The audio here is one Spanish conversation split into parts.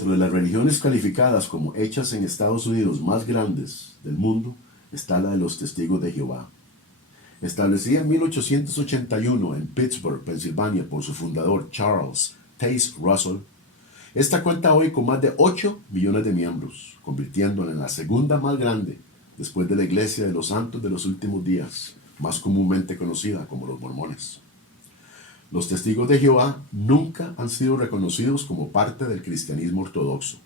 Dentro de las religiones calificadas como hechas en Estados Unidos más grandes del mundo está la de los Testigos de Jehová. Establecida en 1881 en Pittsburgh, Pensilvania, por su fundador Charles Taze Russell, esta cuenta hoy con más de 8 millones de miembros, convirtiéndola en la segunda más grande después de la Iglesia de los Santos de los Últimos Días, más comúnmente conocida como los Mormones. Los Testigos de Jehová nunca han sido reconocidos como parte del cristianismo ortodoxo.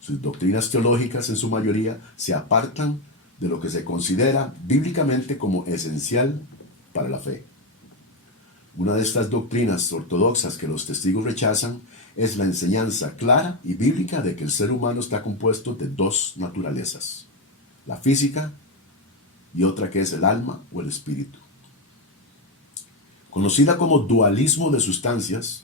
Sus doctrinas teológicas en su mayoría se apartan de lo que se considera bíblicamente como esencial para la fe. Una de estas doctrinas ortodoxas que los testigos rechazan es la enseñanza clara y bíblica de que el ser humano está compuesto de dos naturalezas, la física y otra que es el alma o el espíritu. Conocida como dualismo de sustancias,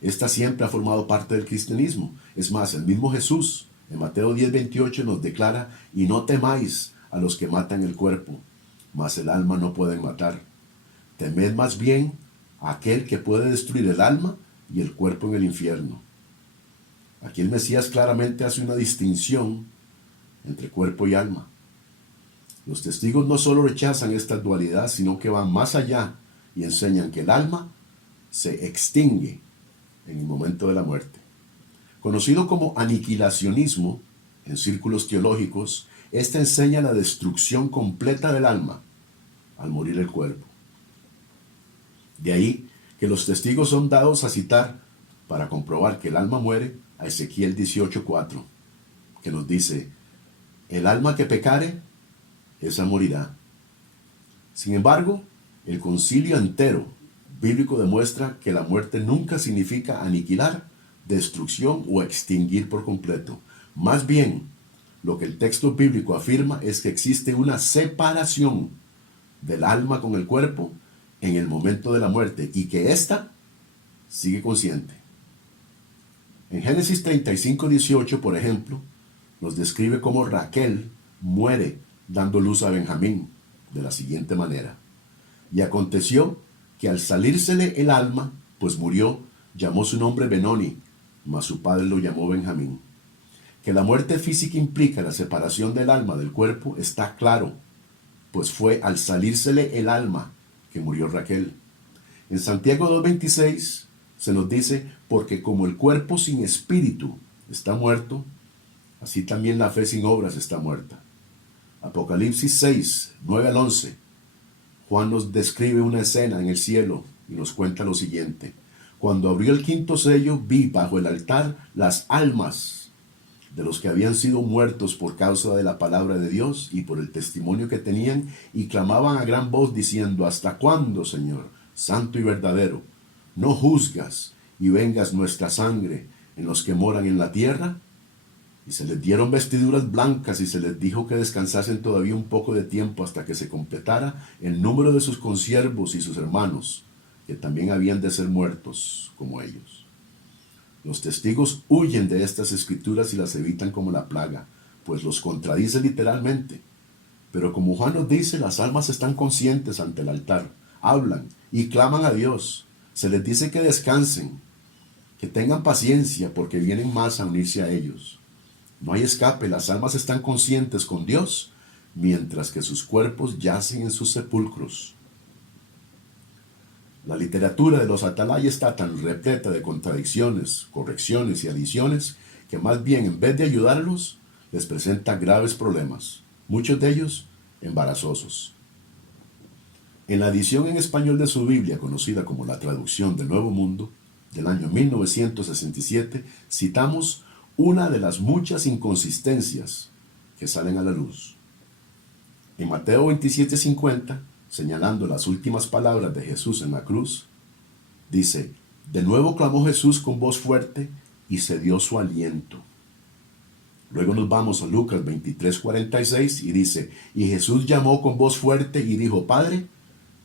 esta siempre ha formado parte del cristianismo. Es más, el mismo Jesús en Mateo 10:28 nos declara: y no temáis a los que matan el cuerpo, mas el alma no pueden matar. Temed más bien a aquel que puede destruir el alma y el cuerpo en el infierno. Aquí el Mesías claramente hace una distinción entre cuerpo y alma. Los testigos no solo rechazan esta dualidad, sino que van más allá y enseñan que el alma se extingue en el momento de la muerte. Conocido como aniquilacionismo en círculos teológicos, esta enseña la destrucción completa del alma al morir el cuerpo. De ahí que los testigos son dados a citar para comprobar que el alma muere a Ezequiel 18:4, que nos dice: el alma que pecare, esa morirá. Sin embargo, el concilio entero bíblico demuestra que la muerte nunca significa aniquilar, destrucción o extinguir por completo. Más bien, lo que el texto bíblico afirma es que existe una separación del alma con el cuerpo en el momento de la muerte y que ésta sigue consciente. En Génesis 35:18, por ejemplo, nos describe cómo Raquel muere dando luz a Benjamín de la siguiente manera: y aconteció que al salírsele el alma, pues murió, llamó su nombre Benoni, mas su padre lo llamó Benjamín. Que la muerte física implica la separación del alma del cuerpo está claro, pues fue al salírsele el alma que murió Raquel. En Santiago 2:26 se nos dice: porque como el cuerpo sin espíritu está muerto, así también la fe sin obras está muerta. Apocalipsis 6:9 al 11. Juan nos describe una escena en el cielo y nos cuenta lo siguiente: cuando abrió el quinto sello, vi bajo el altar las almas de los que habían sido muertos por causa de la palabra de Dios y por el testimonio que tenían, y clamaban a gran voz diciendo: ¿hasta cuándo, Señor, santo y verdadero, no juzgas y vengas nuestra sangre en los que moran en la tierra? Y se les dieron vestiduras blancas y se les dijo que descansasen todavía un poco de tiempo hasta que se completara el número de sus consiervos y sus hermanos, que también habían de ser muertos como ellos. Los testigos huyen de estas escrituras y las evitan como la plaga, pues los contradice literalmente. Pero como Juan nos dice, las almas están conscientes ante el altar, hablan y claman a Dios. Se les dice que descansen, que tengan paciencia porque vienen más a unirse a ellos. No hay escape, las almas están conscientes con Dios, mientras que sus cuerpos yacen en sus sepulcros. La literatura de los Atalaya está tan repleta de contradicciones, correcciones y adiciones que más bien en vez de ayudarlos, les presenta graves problemas, muchos de ellos embarazosos. En la edición en español de su Biblia, conocida como la Traducción del Nuevo Mundo, del año 1967, citamos una de las muchas inconsistencias que salen a la luz. En Mateo 27:50, señalando las últimas palabras de Jesús en la cruz, dice: de nuevo clamó Jesús con voz fuerte y cedió su aliento. Luego nos vamos a Lucas 23:46 y dice: y Jesús llamó con voz fuerte y dijo: Padre,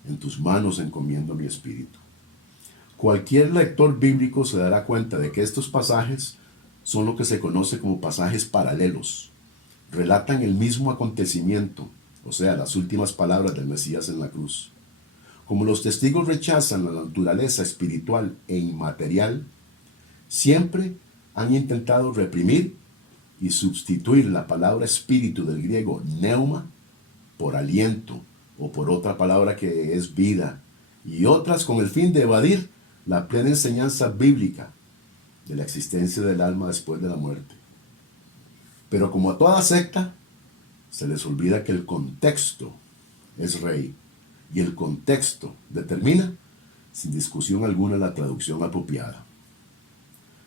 en tus manos encomiendo mi espíritu. Cualquier lector bíblico se dará cuenta de que estos pasajes son lo que se conoce como pasajes paralelos. Relatan el mismo acontecimiento, o sea, las últimas palabras del Mesías en la cruz. Como los testigos rechazan la naturaleza espiritual e inmaterial, siempre han intentado reprimir y sustituir la palabra espíritu del griego pneuma por aliento o por otra palabra que es vida, y otras con el fin de evadir la plena enseñanza bíblica de la existencia del alma después de la muerte. Pero como a toda secta, se les olvida que el contexto es rey, y el contexto determina, sin discusión alguna, la traducción apropiada.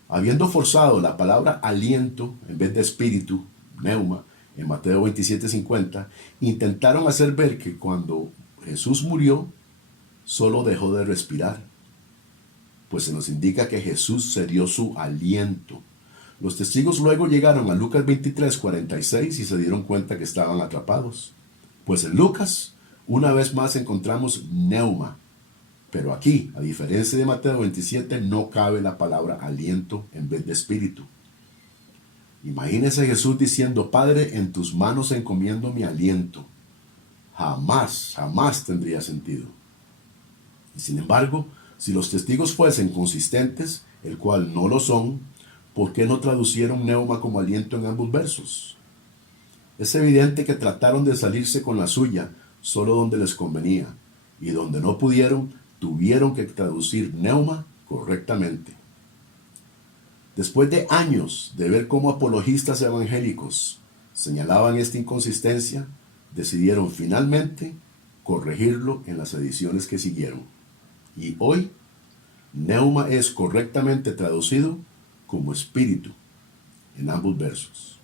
Habiendo forzado la palabra aliento en vez de espíritu, pneuma, en Mateo 27:50, intentaron hacer ver que cuando Jesús murió, solo dejó de respirar, pues se nos indica que Jesús se dio su aliento. Los testigos luego llegaron a Lucas 23:46 y se dieron cuenta que estaban atrapados, pues en Lucas una vez más encontramos pneuma, pero aquí, a diferencia de Mateo 27, no cabe la palabra aliento en vez de espíritu. Imagínese Jesús diciendo: Padre, en tus manos encomiendo mi aliento. Jamás tendría sentido. Y sin embargo, si los testigos fuesen consistentes, el cual no lo son, ¿por qué no traducieron pneuma como aliento en ambos versos? Es evidente que trataron de salirse con la suya solo donde les convenía, y donde no pudieron, tuvieron que traducir pneuma correctamente. Después de años de ver cómo apologistas evangélicos señalaban esta inconsistencia, decidieron finalmente corregirlo en las ediciones que siguieron. Y hoy, pneuma es correctamente traducido como espíritu en ambos versos.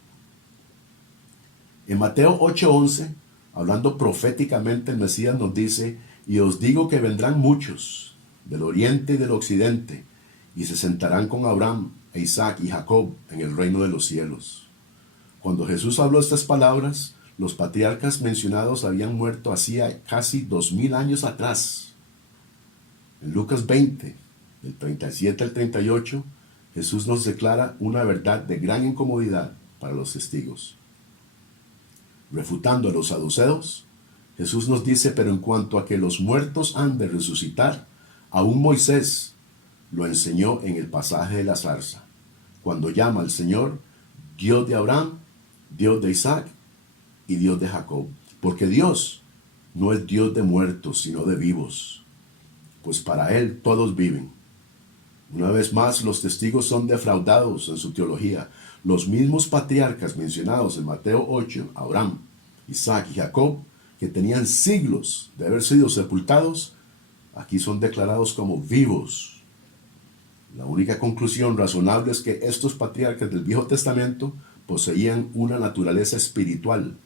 En Mateo 8:11, hablando proféticamente, el Mesías nos dice: y os digo que vendrán muchos del oriente y del occidente, y se sentarán con Abraham, e Isaac y Jacob en el reino de los cielos. Cuando Jesús habló estas palabras, los patriarcas mencionados habían muerto hacía casi 2000 años atrás. En Lucas 20, del 37 al 38, Jesús nos declara una verdad de gran incomodidad para los testigos. Refutando a los saduceos, Jesús nos dice: pero en cuanto a que los muertos han de resucitar, aún Moisés lo enseñó en el pasaje de la zarza, cuando llama al Señor Dios de Abraham, Dios de Isaac y Dios de Jacob. Porque Dios no es Dios de muertos, sino de vivos, pues para Él todos viven. Una vez más, los testigos son defraudados en su teología. Los mismos patriarcas mencionados en Mateo 8, Abraham, Isaac y Jacob, que tenían siglos de haber sido sepultados, aquí son declarados como vivos. La única conclusión razonable es que estos patriarcas del Viejo Testamento poseían una naturaleza espiritual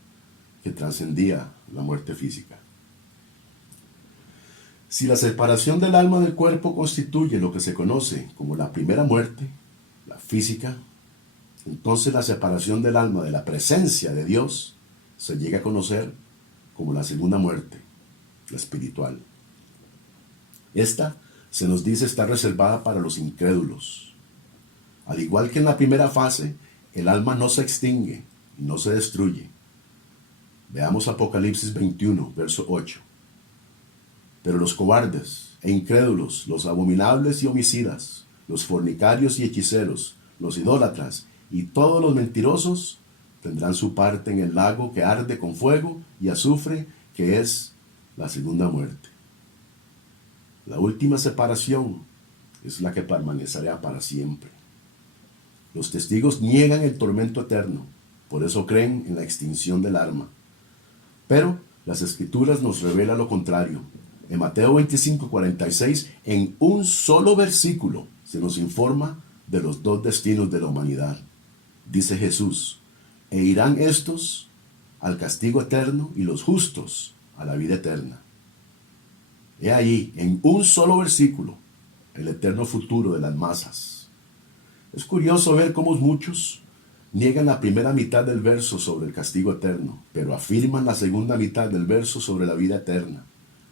que trascendía la muerte física. Si la separación del alma del cuerpo constituye lo que se conoce como la primera muerte, la física, entonces la separación del alma de la presencia de Dios se llega a conocer como la segunda muerte, la espiritual. Esta, se nos dice, está reservada para los incrédulos. Al igual que en la primera fase, el alma no se extingue y no se destruye. Veamos Apocalipsis 21, verso 8. Pero los cobardes e incrédulos, los abominables y homicidas, los fornicarios y hechiceros, los idólatras y todos los mentirosos tendrán su parte en el lago que arde con fuego y azufre, que es la segunda muerte. La última separación es la que permanecerá para siempre. Los testigos niegan el tormento eterno, por eso creen en la extinción del alma. Pero las Escrituras nos revelan lo contrario. En Mateo 25:46, en un solo versículo, se nos informa de los dos destinos de la humanidad. Dice Jesús: e irán estos al castigo eterno y los justos a la vida eterna. He ahí, en un solo versículo, el eterno futuro de las masas. Es curioso ver cómo muchos niegan la primera mitad del verso sobre el castigo eterno, pero afirman la segunda mitad del verso sobre la vida eterna.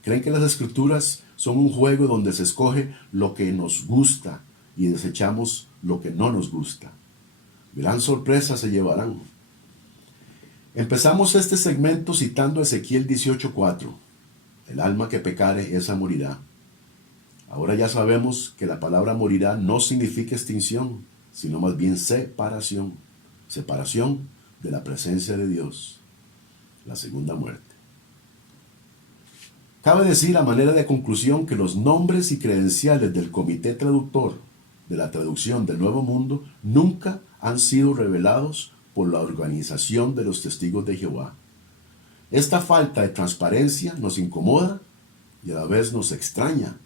Creen que las Escrituras son un juego donde se escoge lo que nos gusta y desechamos lo que no nos gusta. Gran sorpresa se llevarán. Empezamos este segmento citando Ezequiel 18:4. El alma que pecare, esa morirá. Ahora ya sabemos que la palabra morirá no significa extinción, sino más bien separación. Separación de la presencia de Dios, la segunda muerte. Cabe decir a manera de conclusión que los nombres y credenciales del Comité Traductor de la Traducción del Nuevo Mundo nunca han sido revelados por la Organización de los Testigos de Jehová. Esta falta de transparencia nos incomoda y a la vez nos extraña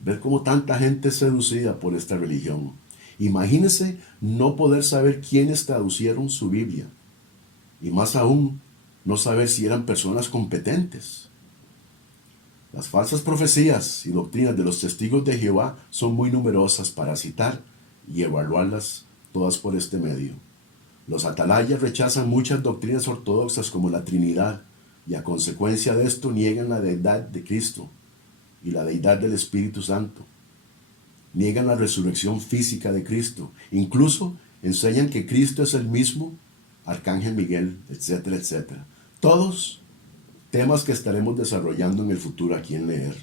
ver cómo tanta gente es seducida por esta religión. Imagínese no poder saber quiénes traducieron su Biblia y más aún no saber si eran personas competentes. Las falsas profecías y doctrinas de los testigos de Jehová son muy numerosas para citar y evaluarlas todas por este medio. Los atalayas rechazan muchas doctrinas ortodoxas como la Trinidad y a consecuencia de esto niegan la deidad de Cristo y la deidad del Espíritu Santo. Niegan la resurrección física de Cristo. Incluso enseñan que Cristo es el mismo Arcángel Miguel, etcétera, etcétera. Todos temas que estaremos desarrollando en el futuro aquí en Leer.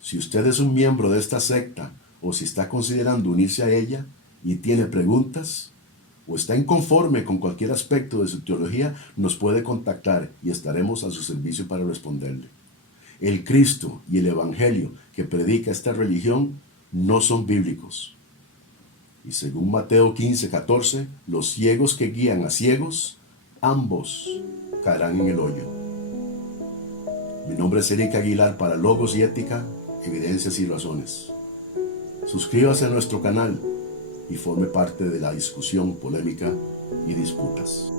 Si usted es un miembro de esta secta o si está considerando unirse a ella y tiene preguntas o está inconforme con cualquier aspecto de su teología, nos puede contactar y estaremos a su servicio para responderle. El Cristo y el Evangelio que predica esta religión no son bíblicos. Y según Mateo 15:14, los ciegos que guían a ciegos, ambos caerán en el hoyo. Mi nombre es Eric Aguilar para Logos y Ética, Evidencias y Razones. Suscríbase a nuestro canal y forme parte de la discusión, polémica y disputas.